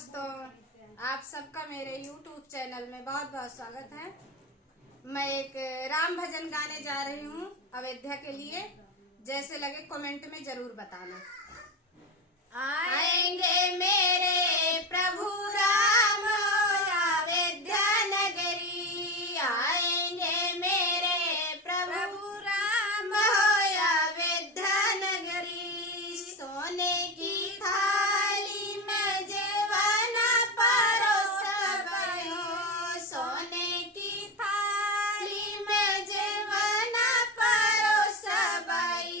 दोस्तों, आप सबका मेरे YouTube चैनल में बहुत बहुत स्वागत है। मैं एक राम भजन गाने जा रही हूँ अयोध्या के लिए। जैसे लगे कमेंट में जरूर बताना। आएंगे मेरे प्रभु राम अयोध्या नगरी, आएंगे मेरे प्रभु राम अयोध्या नगरी। सोने की थाली में जेवना परोसबयो, सोने की थाली में जेवना परोसबई।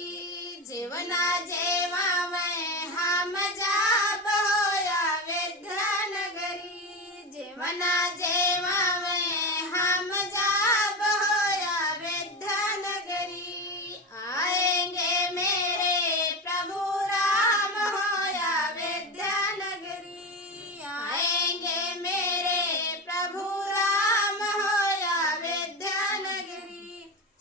जेवना जेवा में हम जाब अयोध्या नगरी, जेवना जेवा में हम जाब अयोध्या नगरी। आएंगे मेरे प्रभु राम अयोध्या नगरी, आएंगे मेरे प्रभु राम अयोध्या नगरी।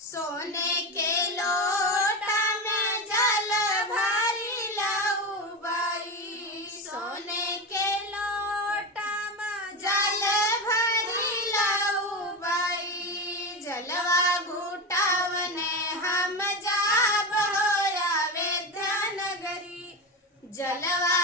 सोने के लोटा में जल भरी लऊबाई, सोने के लोटा में जल भरी लऊबाई। जलवा घुटावने हम जाब अयोध्या नगरी, जलवा